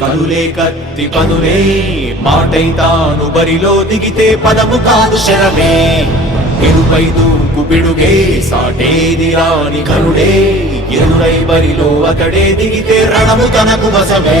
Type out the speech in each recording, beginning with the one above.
కనులే కత్తి పనులే మాటై తాను బరిలో దిగితే పదము కాదు శరమే. ఎరుపై దూకు పిడుగే సాటేది రాని కరుడే ఎరురై బరిలో అతడే దిగితే రణము తనకు వసమే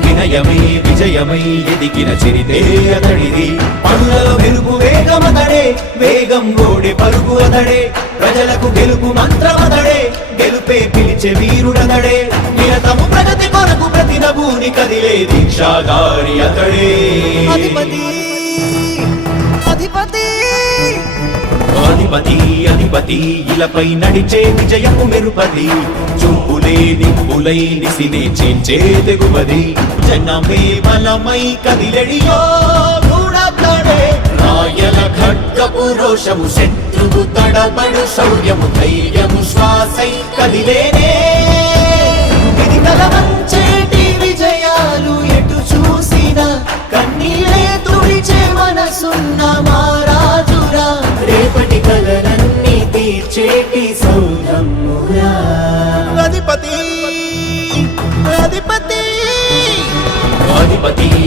వినయమై విజయమై ఎదిగిన చరితే అతడిది. పనులలో వెలుగు వేగమతడే వేగం గోడే పరుగు అతడే. ప్రజలకు గెలుపు మంత్రమతడే గెలుపే పిలిచే వీరుడతడే. నిరతము ప్రగతి కొరకు ప్రతి నభూని కదిలే దీక్షాగారి అతడే. అధిపతి అధిపతి. అధిపతి అధిపతి ఇలపై నడిచే విజయము మెరుపది చూపులే పులై నిసినే చేంచే తెగువది. జనమే బలమై కదిలెడియో గూడతడే రాయల ఖడ్గపు రోషము శత్రువు తడబడు శౌర్యము ధైర్యము శ్వాసై కదిలేనే. ఇది కలవంచేటి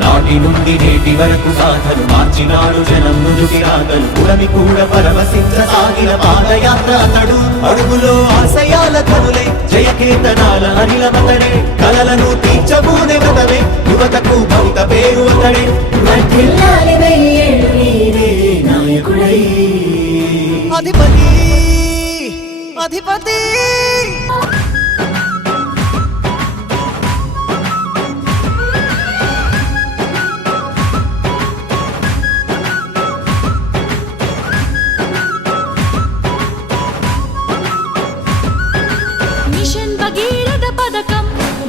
నాటి నుండి నేటి వరకు గాథలు మార్చినాడు జనం నుదుటి రాగలు పురమి కూడా పరవశించ సాగిన పాదయాత్ర అతడు. అడుగులో ఆశయాల కనులే జయకేతనాల అనిలమతడే కలలను తీర్చబూనే వ్రతమే యువతకు భవిత పేరు అతడే. నాయకుడై. అధిపతి అధిపతి.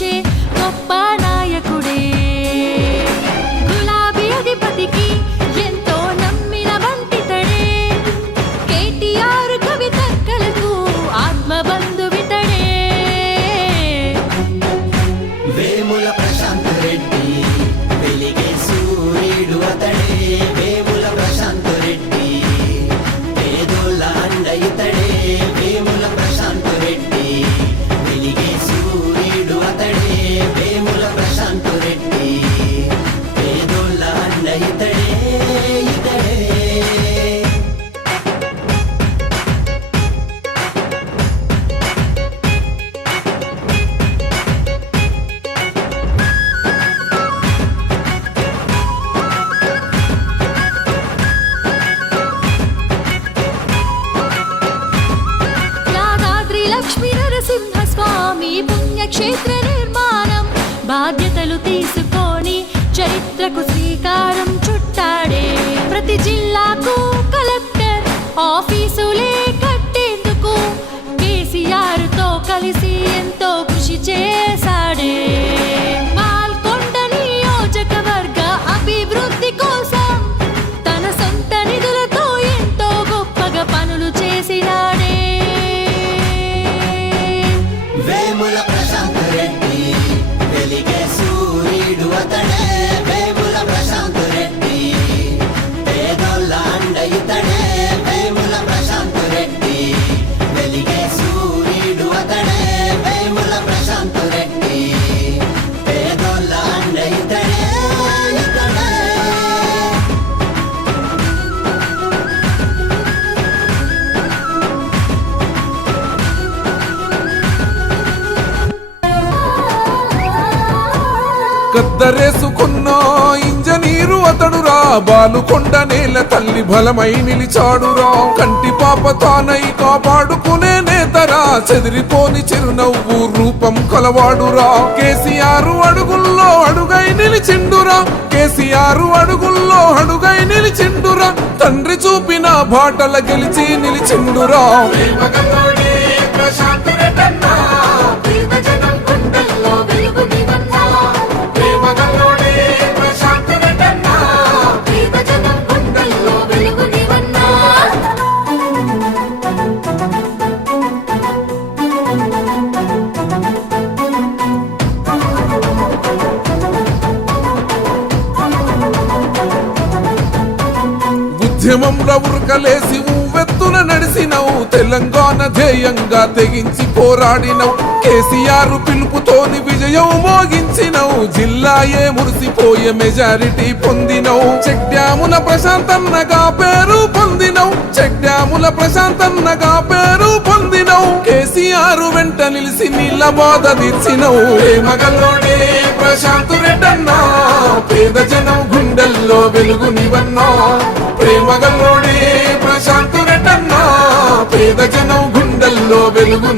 Gucci. లక్ష్మీ నరసింహ స్వామి పుణ్యక్షేత్ర నిర్మాణం బాధ్యతలు తీసుకొని చరిత్రకు శ్రీకారం బాలుకొండ నేల తల్లి బలమై నిలిచాడురా. కంటి పాప తానై కాపాడుకునే నేతరా. చెదిరిపోని చిరునవ్వు రూపం కలవాడురా. కేసీఆర్ అడుగుల్లో అడుగై నిలిచిండురా. కేసీఆర్ అడుగుల్లో అడుగై నిలిచిండురా. తండ్రి చూపిన బాటల గెలిచి నిలిచిండురా. ప్రశాంత్ ఉరకలేసి తెలంగాణ ధ్యేయంగా తెగించి పోరాడినవు. కేసీఆర్ పిలుపుతోని విజయం మోగించినవు. జిల్లాయే మురిసిపోయే మెజారిటీ పొందినవు. చెక్ డ్యాముల ప్రశాంతన్నగా పేరు పొందినవు. చెక్ డ్యాముల ప్రశాంతన్నగా పేరు పొందినవు. కేసీఆర్ వెంట నిలిసి నీళ్ళ బాధ తీర్చినవు. మగలోనే ప్రశాంత్ రెడ్డన్నా పేద జనం గుండెల్లో వెలుగునివన్నా ప్రేమగల్లోనే ప్రశాంత్ రెడ్డన్నా పేద జనం గుండెల్లో వెలుగు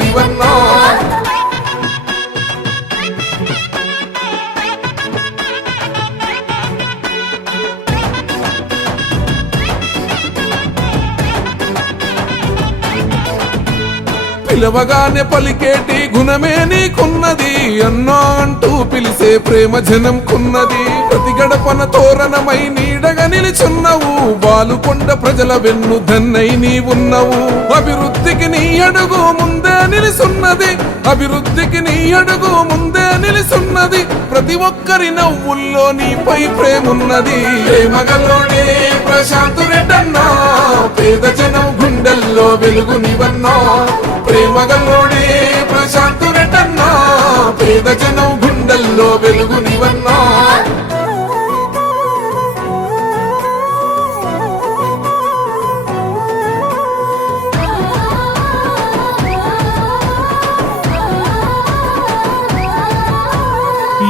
పిలవగానే పలికేటి గుణమే నీకున్నది. అన్నా అంటూ పిలిసే ప్రేమ జనం కున్నది. ప్రతి గడపన తోరణమై నీడగా నిలుచున్నవు. బాలుకొండ ప్రజల వెన్ను దన్నై నీవున్నవు. అభివృద్ధికి నీ అడుగు ముందే నిలుసున్నది. అభివృద్ధికి నీ అడుగు ముందే నిలుసున్నది. ప్రతి ఒక్కరి నవ్వుల్లో నీపై ప్రేమున్నది. ప్రేమగల్లోనే ప్రశాంత్ రెడ్డన్నా పేద జనం గుండెల్లో వెలుగు నివన్నా ప్రశాంతుడటన్నా పేద జనం గుండెల్లో వెలుగునివన్నా.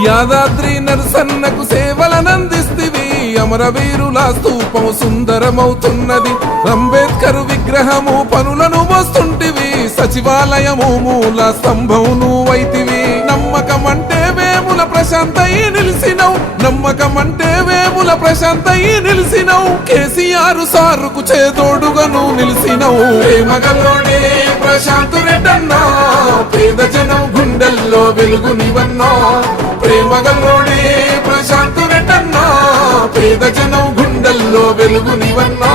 యాదాద్రి నరసన్నకు సేవలనందిస్తివి. అమరవీరుల స్తూపం సుందరమవుతున్నది. అంబేద్కర్ విగ్రహము పనులను మోస్తుంటివి. సచివాలయము మూల స్తంభం నువ్వైతివి నమ్మకం అంటే వేముల ప్రశాంతయి నిలిసినవు. నమ్మకం అంటే వేముల ప్రశాంతయి నిలిసినవు. కేసీఆర్ సారుకు చేదోడుగా నిలిసినవు. ప్రేమగల్లోనే ప్రశాంత్ రెడ్డన్నా పేద జనం గుండెల్లో వెలుగునివన్నా. ప్రేమగల్లోనే పేద జనం గుండెల్లో వెలుగునివన్నా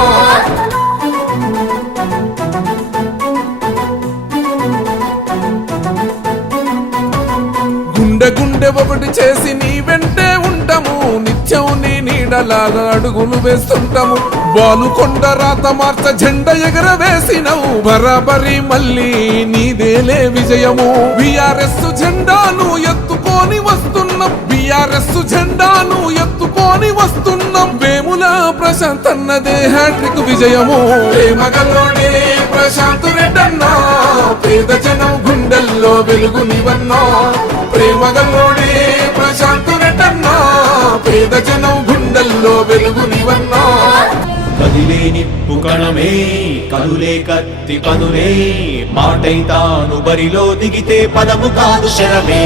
గుండె గుండె ఒకటి చేసి నీ వెంటే ఉంటాము. నిత్యం నీ నీడలాగా అడుగులు వేస్తుంటాము. బాలుకొండ రాత మార్చ జెండ ఎగర వేసినవు బరాబరి మళ్ళీ నీదేలే విజయము. బిఆర్ఎస్ జెండాను ఎత్తుకొని వస్తున్న బిఆర్ఎస్ జెండాను పోని వస్తున్నాం వేముల ప్రశాంత్ అన్నదే హ్యాట్రిక్ విజయము ప్రేమగలోనే ప్రశాంత్ రెడ్డన్నా పేద జనం గుండెల్లో వెలుగునివన్నా. ప్రేమగల్లోనే ప్రశాంత్ రెడ్డన్నా పేద జనం గుండెల్లో వెలుగునివన్నా. కదిలే నిప్పు కణమే కనులే కత్తి పనులే మాటై తాను బరిలో దిగితే పదము కాదు శరమే.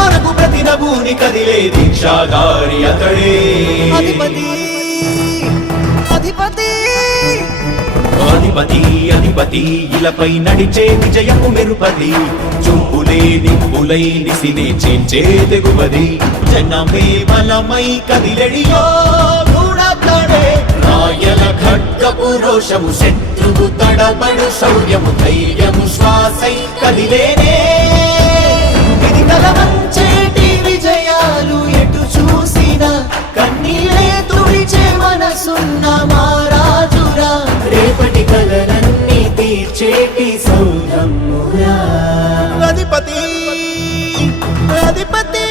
నభూని కదిలే దీక్షాగారి అతడే. అధిపతి అధిపతి. అధిపతి అధిపతి ఇలపై నడిచే విజయము మెరుపది చూపులే నిప్పులై నిసినే చేంచే తెగువది. జనమే బలమై కదిలెడియో రాయల ఖడ్గపు రోషము శత్రువు తడబడు శౌర్యము ధైర్యము శ్వాసై కదిలేనే. ఇది కల వంచే చేస్తున్న మా రాజురా రేపటి కలలన్నీ తీర్చేటి సౌరమ్మురా అధిపతి అధిపతి